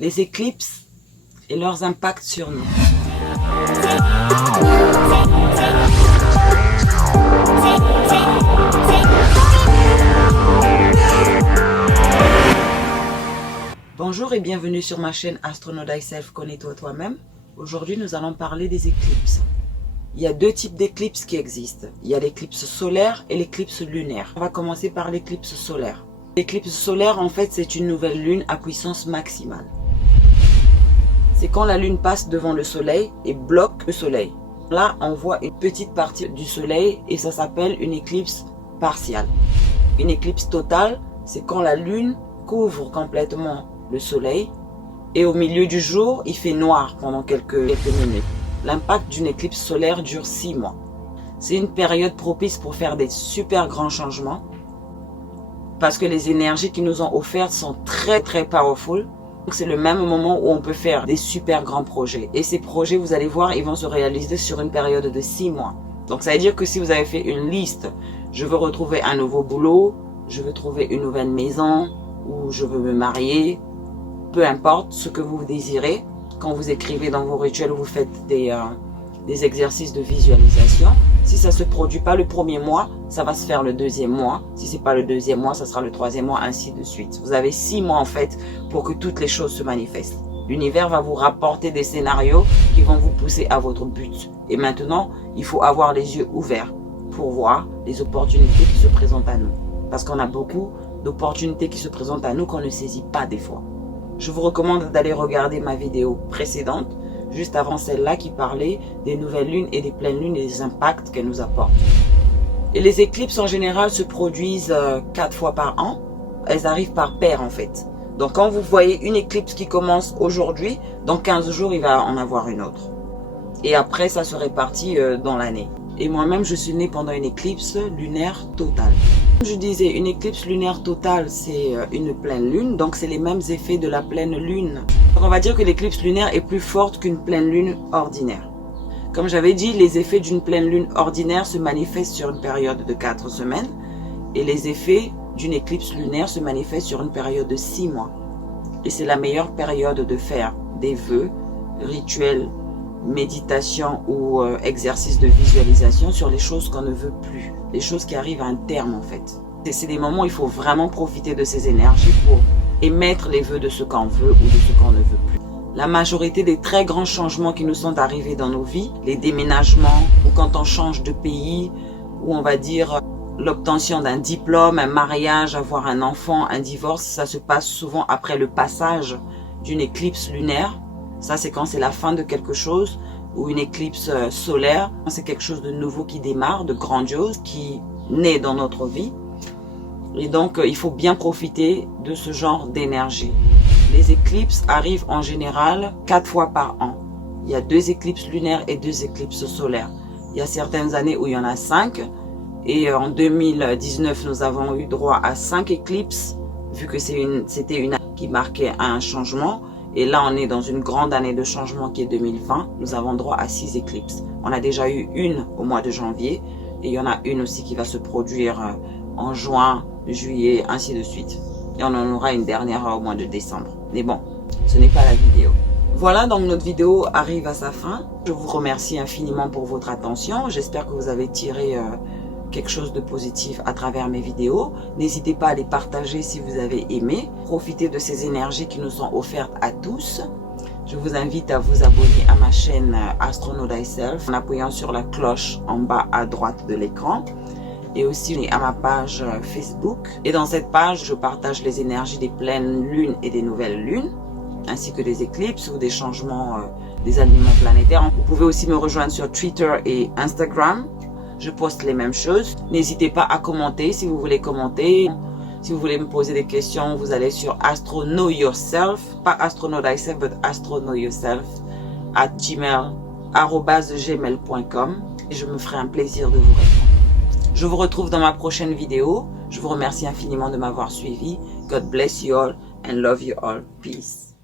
les éclipses et leurs impacts sur nous. Bonjour et bienvenue sur ma chaîne Astronaut Thyself, connais-toi toi-même. Aujourd'hui, nous allons parler des éclipses. Il y a deux types d'éclipses qui existent. Il y a l'éclipse solaire et l'éclipse lunaire. On va commencer par l'éclipse solaire. L'éclipse solaire, en fait, c'est une nouvelle lune à puissance maximale. C'est quand la lune passe devant le soleil et bloque le soleil. Là, on voit une petite partie du soleil et ça s'appelle une éclipse partiale. Une éclipse totale, c'est quand la lune couvre complètement le soleil et au milieu du jour, il fait noir pendant quelques minutes. L'impact d'une éclipse solaire dure 6 mois. C'est une période propice pour faire des super grands changements parce que les énergies qui nous ont offertes sont très powerful. C'est le même moment où on peut faire des super grands projets. Et ces projets, vous allez voir, ils vont se réaliser sur une période de 6 mois. Donc ça veut dire que si vous avez fait une liste, je veux retrouver un nouveau boulot, je veux trouver une nouvelle maison, ou je veux me marier, peu importe ce que vous désirez, quand vous écrivez dans vos rituels, vous faites des exercices de visualisation. Si ça ne se produit pas le premier mois, ça va se faire le deuxième mois. Si ce n'est pas le deuxième mois, ça sera le troisième mois, ainsi de suite. Vous avez 6 mois en fait pour que toutes les choses se manifestent. L'univers va vous rapporter des scénarios qui vont vous pousser à votre but. Et maintenant, il faut avoir les yeux ouverts pour voir les opportunités qui se présentent à nous. Parce qu'on a beaucoup d'opportunités qui se présentent à nous qu'on ne saisit pas des fois. Je vous recommande d'aller regarder ma vidéo précédente, juste avant celle-là qui parlait des nouvelles lunes et des pleines lunes et des impacts qu'elles nous apportent. Et les éclipses en général se produisent 4 fois par an. Elles arrivent par paire en fait. Donc quand vous voyez une éclipse qui commence aujourd'hui, dans 15 jours il va en avoir une autre. Et après ça se répartit dans l'année. Et moi-même je suis née pendant une éclipse lunaire totale. Je disais, une éclipse lunaire totale, c'est une pleine lune, donc c'est les mêmes effets de la pleine lune. Donc on va dire que l'éclipse lunaire est plus forte qu'une pleine lune ordinaire. Comme j'avais dit, les effets d'une pleine lune ordinaire se manifestent sur une période de 4 semaines et les effets d'une éclipse lunaire se manifestent sur une période de 6 mois. Et c'est la meilleure période de faire des vœux, rituels, méditation ou exercice de visualisation sur les choses qu'on ne veut plus, les choses qui arrivent à un terme en fait. C'est des moments où il faut vraiment profiter de ces énergies pour émettre les vœux de ce qu'on veut ou de ce qu'on ne veut plus. La majorité des très grands changements qui nous sont arrivés dans nos vies, les déménagements ou quand on change de pays, ou on va dire l'obtention d'un diplôme, un mariage, avoir un enfant, un divorce, ça se passe souvent après le passage d'une éclipse lunaire. Ça, c'est quand c'est la fin de quelque chose, ou une éclipse solaire. C'est quelque chose de nouveau qui démarre, de grandiose, qui naît dans notre vie. Et donc, il faut bien profiter de ce genre d'énergie. Les éclipses arrivent en général 4 fois par an. Il y a 2 éclipses lunaires et 2 éclipses solaires. Il y a certaines années où il y en a 5. Et en 2019, nous avons eu droit à 5 éclipses, vu que c'était une année qui marquait un changement. Et là, on est dans une grande année de changement qui est 2020. Nous avons droit à 6 éclipses. On a déjà eu une au mois de janvier. Et il y en a une aussi qui va se produire en juin, juillet, ainsi de suite. Et on en aura une dernière au mois de décembre. Mais bon, ce n'est pas la vidéo. Voilà, donc notre vidéo arrive à sa fin. Je vous remercie infiniment pour votre attention. J'espère que vous avez tiré quelque chose de positif à travers mes vidéos. N'hésitez pas à les partager si vous avez aimé. Profitez de ces énergies qui nous sont offertes à tous. Je vous invite à vous abonner à ma chaîne Astronaut Thyself en appuyant sur la cloche en bas à droite de l'écran. Et aussi à ma page Facebook. Et dans cette page, je partage les énergies des pleines lunes et des nouvelles lunes, ainsi que des éclipses ou des changements des alignements planétaires. Vous pouvez aussi me rejoindre sur Twitter et Instagram. Je poste les mêmes choses. N'hésitez pas à commenter si vous voulez commenter. Si vous voulez me poser des questions, vous allez sur Astronaut Yourself, pas Astronaut Thyself, but Astronaut Yourself @gmail.com et je me ferai un plaisir de vous répondre. Je vous retrouve dans ma prochaine vidéo. Je vous remercie infiniment de m'avoir suivi. God bless you all and love you all. Peace.